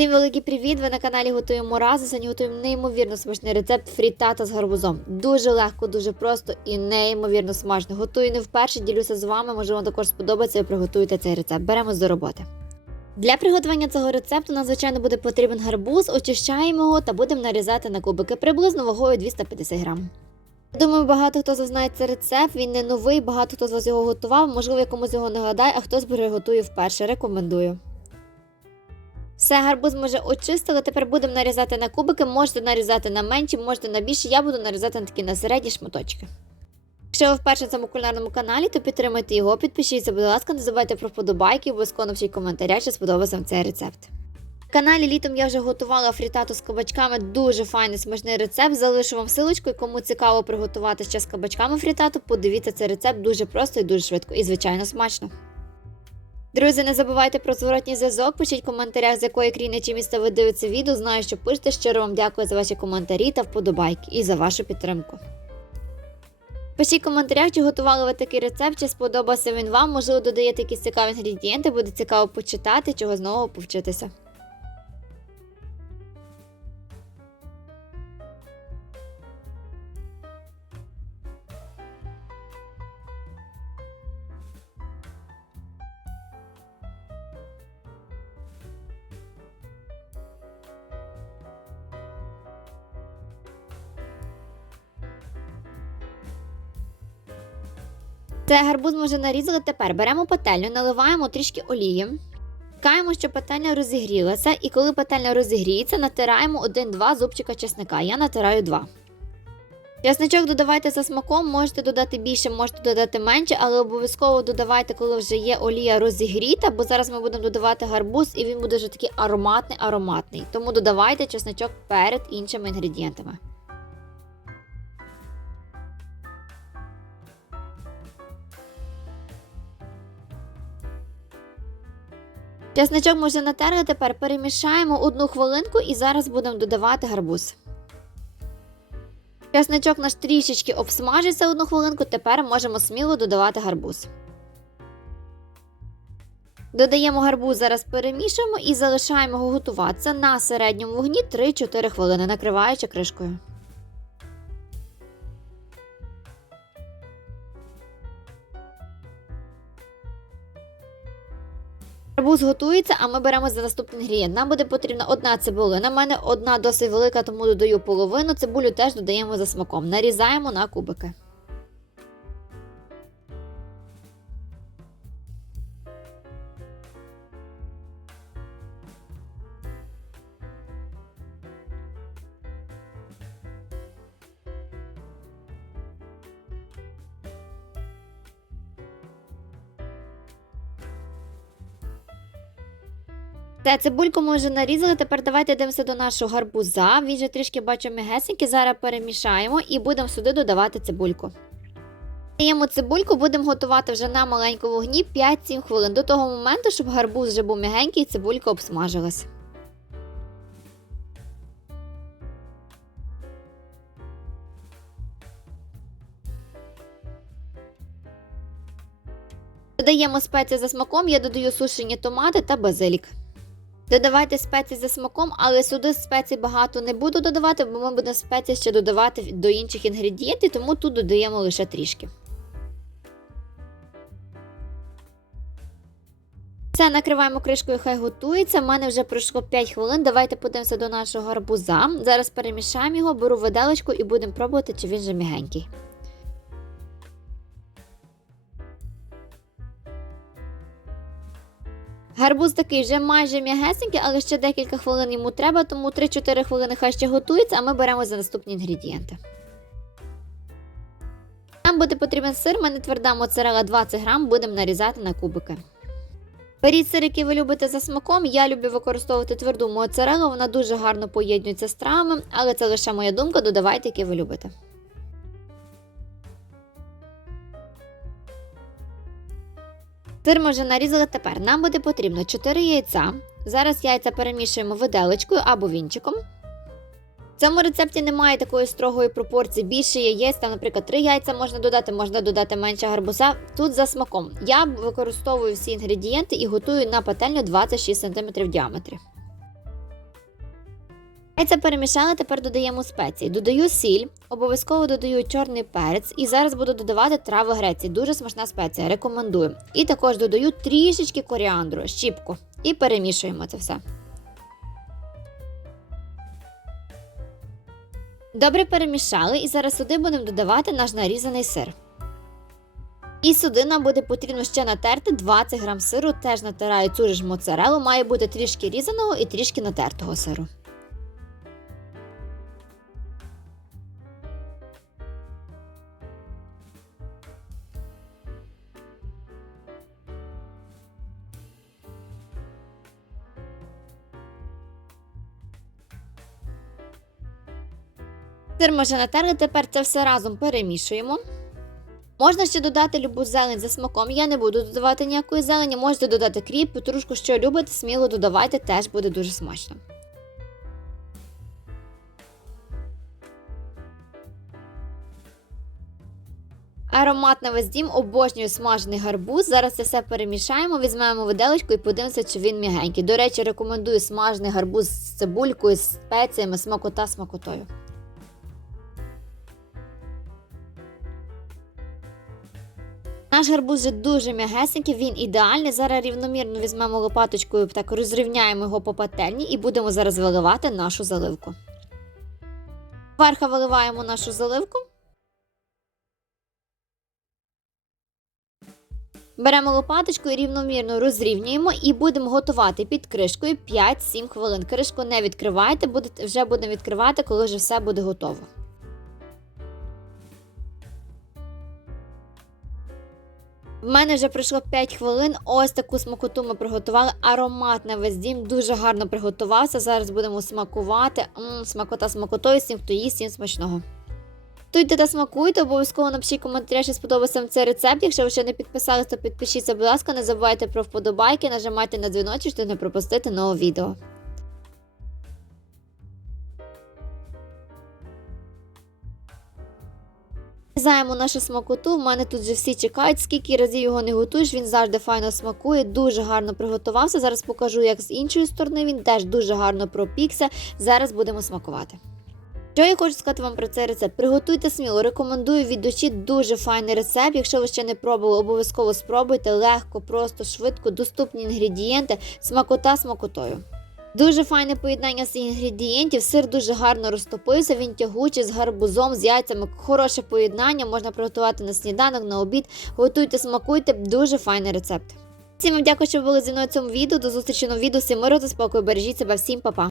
Всім великий привіт! Ви на каналі Готуємо разом. Сьогодні готуємо неймовірно смачний рецепт фрітата з гарбузом. Дуже легко, дуже просто і неймовірно смачно. Готую не вперше, ділюся з вами. Може вам також сподобається і приготуєте цей рецепт. Беремось до роботи. Для приготування цього рецепту нам, звичайно, буде потрібен гарбуз, очищаємо його та будемо нарізати на кубики приблизно вагою 250 грам. Думаю, багато хто з вас цей рецепт, він не новий, багато хто з вас його готував, можливо, якомусь його нагадає, а хтось приготує вперше. Рекомендую. Все, гарбуз ми вже очистили. Тепер будемо нарізати на кубики. Можете нарізати на менші, можете на більші. Я буду нарізати на такі на середні шматочки. Якщо ви вперше на цьому кулінарному каналі, то підтримайте його, підпишіться, будь ласка, не забувайте про вподобайки, обов'язково напишіть коментаря, чи сподобався вам цей рецепт. В каналі літом я вже готувала фрітату з кабачками. Дуже файний смачний рецепт. Залишу вам силочку, і кому цікаво приготувати ще з кабачками фрітату. Подивіться цей рецепт дуже просто і дуже швидко, і звичайно смачно. Друзі, не забувайте про зворотній зв'язок. Пишіть в коментарях, з якої країни чи міста ви дивитеся відео. Знаю, що пишете. Щиро вам дякую за ваші коментарі та вподобайки і за вашу підтримку. Пишіть в коментарях, чи готували ви такий рецепт, чи сподобався він вам. Можливо, додаєте якісь цікаві інгредієнти, буде цікаво почитати, чого знову повчитися. Це гарбуз ми вже нарізали. Тепер беремо пательню, наливаємо трішки олії. Чекаємо, щоб пательня розігрілася, і коли пательня розігріється, натираємо 1-2 зубчика чесника. Я натираю 2. Чесничок додавайте за смаком, можете додати більше, можете додати менше, але обов'язково додавайте, коли вже є олія розігріта, бо зараз ми будемо додавати гарбуз і він буде вже такий ароматний ароматний. Тому додавайте чесничок перед іншими інгредієнтами. Чесничок ми натерли, тепер перемішаємо одну хвилинку і зараз будемо додавати гарбуз. Чесничок наш трішечки обсмажиться одну хвилинку, тепер можемо сміло додавати гарбуз. Додаємо гарбуз, зараз перемішуємо і залишаємо його готуватися на середньому вогні 3-4 хвилини, накриваючи кришкою. Арбуз готується, а ми беремо за наступний інгредієнт. Нам буде потрібна одна цибулина. У мене одна досить велика, тому додаю половину. Цибулю теж додаємо за смаком. Нарізаємо на кубики. Те, цибульку ми вже нарізали. Тепер давайте йдемося до нашого гарбуза. Він же трішки бачу м'ягесенький. Зараз перемішаємо і будемо сюди додавати цибульку. Даємо цибульку, будемо готувати вже на маленькому вогні 5-7 хвилин. До того моменту, щоб гарбуз вже був м'ягенький і цибулька обсмажилась. Додаємо спеції за смаком, я додаю сушені томати та базилік. Додавайте спеції за смаком, але сюди спецій багато не буду додавати, бо ми будемо спеції ще додавати до інших інгредієнтів, тому тут додаємо лише трішки. Все, накриваємо кришкою, хай готується. У мене вже пройшло 5 хвилин. Давайте подивимося до нашого гарбуза. Зараз перемішаємо його, беру виделочку і будемо пробувати, чи він же м'ягенький. Гарбуз такий вже майже м'ягесенький, але ще декілька хвилин йому треба, тому 3-4 хвилини хай ще готується, а ми беремо за наступні інгредієнти. Нам буде потрібен сир, в мене тверда моцарела 20 грам, будемо нарізати на кубики. Беріть сир, який ви любите за смаком. Я люблю використовувати тверду моцарелу, вона дуже гарно поєднується з травами, але це лише моя думка, додавайте, який ви любите. Сир ми вже нарізали тепер. Нам буде потрібно 4 яйця. Зараз яйця перемішуємо виделочкою або вінчиком. В цьому рецепті немає такої строгої пропорції. Більше яєць, там, наприклад, 3 яйця можна додати, можна додати менше гарбуза. Тут за смаком. Я використовую всі інгредієнти і готую на пательню 26 см в діаметрі. Яйця перемішали, тепер додаємо спеції. Додаю сіль, обов'язково додаю чорний перець і зараз буду додавати трави Греції. Дуже смачна спеція, рекомендую. І також додаю трішечки коріандру, щіпку. І перемішуємо це все. Добре перемішали, і зараз сюди будемо додавати наш нарізаний сир. І сюди нам буде потрібно ще натерти 20 грам сиру, теж натираю цю ж моцарелу, має бути трішки різаного і трішки натертого сиру. Сир може натерли, тепер це все разом перемішуємо. Можна ще додати любу зелень за смаком. Я не буду додавати ніякої зелені. Можете додати кріп, петрушку, що любите, сміло додавайте, теж буде дуже смачно. Аромат на весь дім, обожнюю смажений гарбуз. Зараз це все перемішаємо, візьмемо виделочку і подивимося, чи він м'ягенький. До речі, рекомендую смажений гарбуз з цибулькою, з спеціями, смакота смакотою. Наш гарбуз вже дуже м'ягесенький, він ідеальний. Зараз рівномірно візьмемо лопаточкою, так розрівняємо його по пательні і будемо зараз виливати нашу заливку. Верха виливаємо нашу заливку. Беремо лопаточку і рівномірно розрівнюємо і будемо готувати під кришкою 5-7 хвилин. Кришку не відкривайте, вже будемо відкривати, коли вже все буде готово. В мене вже пройшло 5 хвилин. Ось таку смакоту ми приготували. Аромат на весь дім дуже гарно приготувався. Зараз будемо смакувати. М, смакота смакотою, всім, хто їсть, всім смачного. Туйте та смакуйте, обов'язково напишіть коментарі, чи сподобався вам цей рецепт. Якщо ви ще не підписались, то підпишіться, будь ласка, не забувайте про вподобайки, нажимайте на дзвіночок, щоб не пропустити нове відео. Знаємо нашу смакоту. В мене тут вже всі чекають. Скільки разів його не готуєш, він завжди файно смакує, дуже гарно приготувався. Зараз покажу, як з іншої сторони він теж дуже гарно пропікся. Зараз будемо смакувати. Що я хочу сказати вам про цей рецепт? Приготуйте сміло, рекомендую від душі дуже файний рецепт. Якщо ви ще не пробували, обов'язково спробуйте легко, просто, швидко, доступні інгредієнти, смакота смакотою. Дуже файне поєднання з інгредієнтів. Сир дуже гарно розтопився, він тягучий з гарбузом, з яйцями. Хороше поєднання, можна приготувати на сніданок, на обід. Готуйте, смакуйте, дуже файний рецепт. Всім вам дякую, що ви були зі мною в цьому відео. До зустрічі на відео. Всім миру спокою. Бережіть себе, всім па-па.